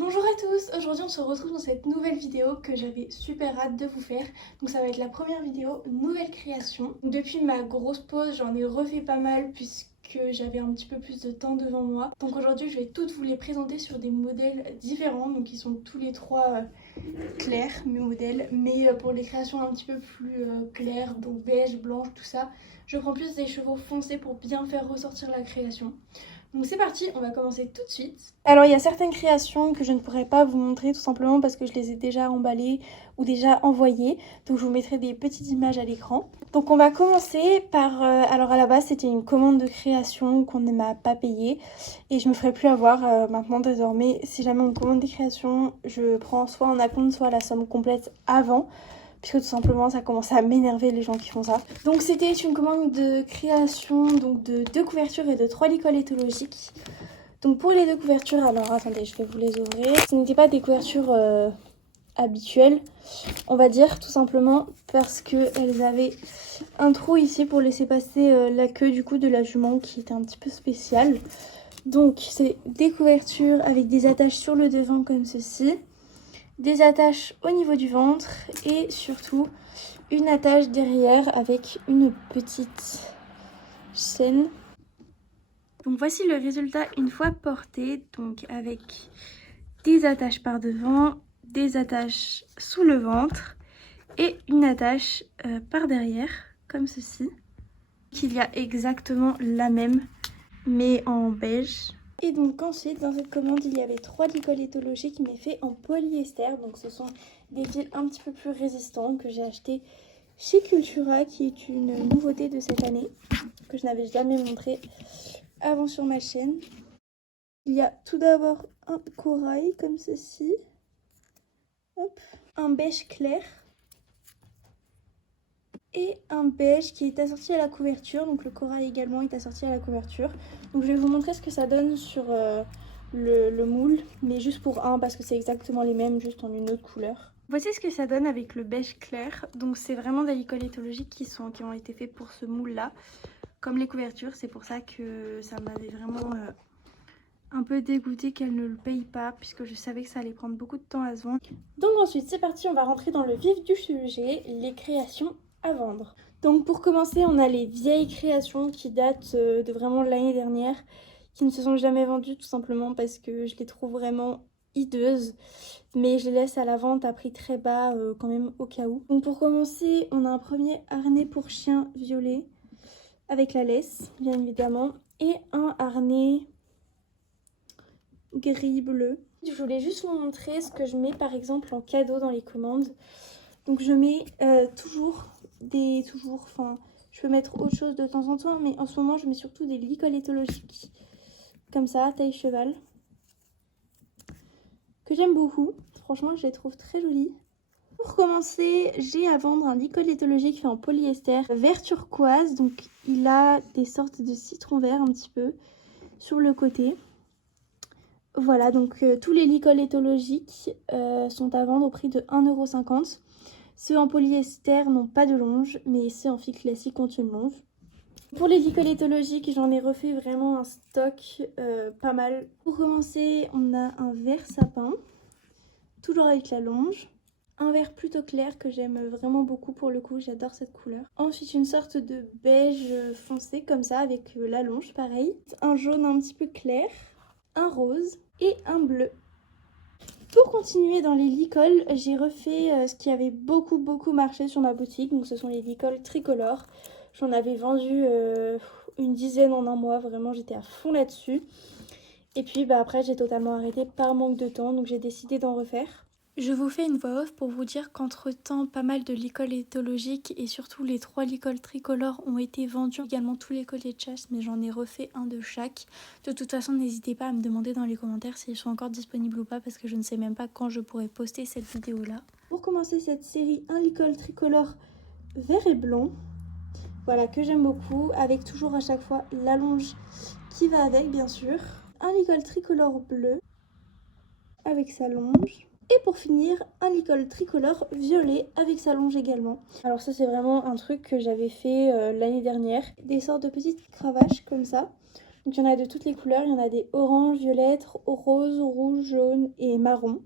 Bonjour à tous, aujourd'hui on se retrouve dans cette nouvelle vidéo que j'avais super hâte de vous faire. Donc ça va être la première vidéo nouvelle création. Depuis ma grosse pause j'en ai refait pas mal puisque j'avais un petit peu plus de temps devant moi. Donc aujourd'hui je vais toutes vous les présenter sur des modèles différents. Donc ils sont tous les trois clairs mes modèles, mais pour les créations un petit peu plus claires, donc beige, blanche, tout ça, je prends plus des chevaux foncés pour bien faire ressortir la création. Donc c'est parti, on va commencer tout de suite. Alors il y a certaines créations que je ne pourrais pas vous montrer tout simplement parce que je les ai déjà emballées ou déjà envoyées. Donc je vous mettrai des petites images à l'écran. Donc on va commencer par... alors à la base c'était une commande de création qu'on ne m'a pas payée. Et je me ferai plus avoir maintenant désormais. Si jamais on me commande des créations, je prends soit en acompte soit la somme complète avant. Puisque tout simplement ça commence à m'énerver les gens qui font ça. Donc c'était une commande de création donc de 2 couvertures et de 3 licoles éthologiques. Donc pour les 2 couvertures, alors attendez je vais vous les ouvrir. Ce n'étaient pas des couvertures habituelles, on va dire, tout simplement parce qu'elles avaient un trou ici pour laisser passer la queue du coup de la jument qui était un petit peu spéciale. Donc c'est des couvertures avec des attaches sur le devant comme ceci. Des attaches au niveau du ventre et surtout une attache derrière avec une petite chaîne. Donc voici le résultat une fois porté, donc avec des attaches par devant, des attaches sous le ventre et une attache par derrière comme ceci. Il y a exactement la même mais en beige. Et donc ensuite dans cette commande il y avait 3 licoles éthologiques mais fait en polyester. Donc ce sont des fils un petit peu plus résistants que j'ai acheté chez Cultura, qui est une nouveauté de cette année que je n'avais jamais montré avant sur ma chaîne. Il y a tout d'abord un corail comme ceci, hop, un beige clair et un beige qui est assorti à la couverture. Donc le corail également est assorti à la couverture. Donc je vais vous montrer ce que ça donne sur le moule, mais juste pour un parce que c'est exactement les mêmes, juste en une autre couleur. Voici ce que ça donne avec le beige clair. Donc c'est vraiment des licoles éthologiques qui ont été faits pour ce moule là, comme les couvertures. C'est pour ça que ça m'avait vraiment un peu dégoûtée qu'elle ne le paye pas, puisque je savais que ça allait prendre beaucoup de temps à se vendre. Donc ensuite c'est parti, on va rentrer dans le vif du sujet, les créations à vendre. Donc pour commencer on a les vieilles créations qui datent de vraiment l'année dernière, qui ne se sont jamais vendues tout simplement parce que je les trouve vraiment hideuses, mais je les laisse à la vente à prix très bas quand même au cas où. Donc pour commencer on a un premier harnais pour chien violet avec la laisse bien évidemment et un harnais gris bleu. Je voulais juste vous montrer ce que je mets par exemple en cadeau dans les commandes. Donc je mets enfin je peux mettre autre chose de temps en temps, mais en ce moment je mets surtout des licoles éthologiques comme ça, taille cheval, que j'aime beaucoup. Franchement je les trouve très jolies. Pour commencer, j'ai à vendre un licol éthologique fait en polyester vert turquoise. Donc il a des sortes de citron vert un petit peu sur le côté. Voilà, donc tous les licoles éthologiques sont à vendre au prix de 1,50 €. Ceux en polyester n'ont pas de longe, mais ceux en fil classique ont une longe. Pour les licoles éthologiques, j'en ai refait vraiment un stock pas mal. Pour commencer, on a un vert sapin, toujours avec la longe. Un vert plutôt clair que j'aime vraiment beaucoup pour le coup, j'adore cette couleur. Ensuite une sorte de beige foncé comme ça avec la longe pareil. Un jaune un petit peu clair, un rose et un bleu. Pour continuer dans les licoles, j'ai refait ce qui avait beaucoup marché sur ma boutique. Donc ce sont les licoles tricolores. J'en avais vendu une dizaine en un mois, vraiment j'étais à fond là-dessus. Et puis après j'ai totalement arrêté par manque de temps, donc j'ai décidé d'en refaire. Je vous fais une voix off pour vous dire qu'entre temps, pas mal de licoles éthologiques et surtout les 3 licoles tricolores ont été vendus. Également tous les colliers de chasse, mais j'en ai refait un de chaque. De toute façon, n'hésitez pas à me demander dans les commentaires s'ils sont encore disponibles ou pas, parce que je ne sais même pas quand je pourrai poster cette vidéo-là. Pour commencer cette série, un licol tricolore vert et blanc. Voilà, que j'aime beaucoup, avec toujours à chaque fois la longe qui va avec, bien sûr. Un licol tricolore bleu avec sa longe. Et pour finir, un licol tricolore violet avec sa longe également. Alors ça c'est vraiment un truc que j'avais fait l'année dernière. Des sortes de petites cravaches comme ça. Donc il y en a de toutes les couleurs, il y en a des orange, violette, rose, rouge, jaune et marron.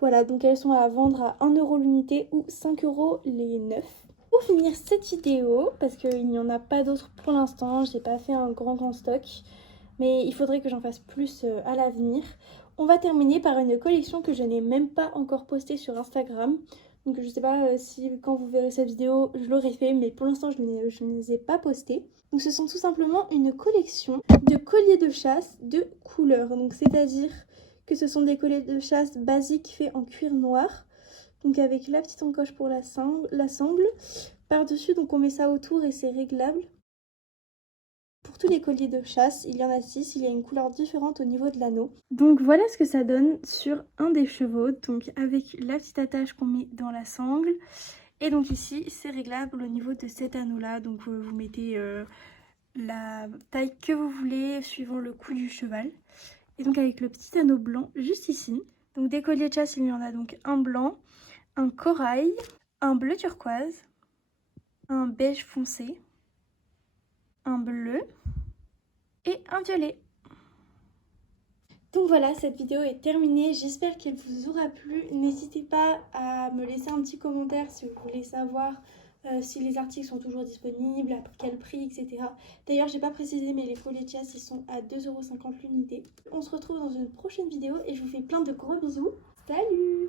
Voilà, donc elles sont à vendre à 1 € l'unité ou 5 € les 9. Pour finir cette vidéo, parce qu'il n'y en a pas d'autres pour l'instant, j'ai pas fait un grand stock, mais il faudrait que j'en fasse plus à l'avenir. On va terminer par une collection que je n'ai même pas encore postée sur Instagram. Donc je sais pas si quand vous verrez cette vidéo, je l'aurai fait, mais pour l'instant je ne les ai pas postés. Donc ce sont tout simplement une collection de colliers de chasse de couleurs. Donc c'est-à-dire que ce sont des colliers de chasse basiques faits en cuir noir. Donc avec la petite encoche pour la sangle. Par-dessus, donc on met ça autour et c'est réglable. Pour tous les colliers de chasse, il y en a 6, il y a une couleur différente au niveau de l'anneau. Donc voilà ce que ça donne sur un des chevaux, donc avec la petite attache qu'on met dans la sangle. Et donc ici, c'est réglable au niveau de cet anneau-là, donc vous mettez la taille que vous voulez suivant le cou du cheval. Et donc avec le petit anneau blanc juste ici. Donc des colliers de chasse, il y en a donc un blanc, un corail, un bleu turquoise, un beige foncé, un bleu et un violet. Donc voilà, cette vidéo est terminée, j'espère qu'elle vous aura plu. N'hésitez pas à me laisser un petit commentaire si vous voulez savoir si les articles sont toujours disponibles, à quel prix, etc. D'ailleurs, j'ai pas précisé, mais les colliers de chasse, ils sont à 2,50 € l'unité. On se retrouve dans une prochaine vidéo et je vous fais plein de gros bisous. Salut!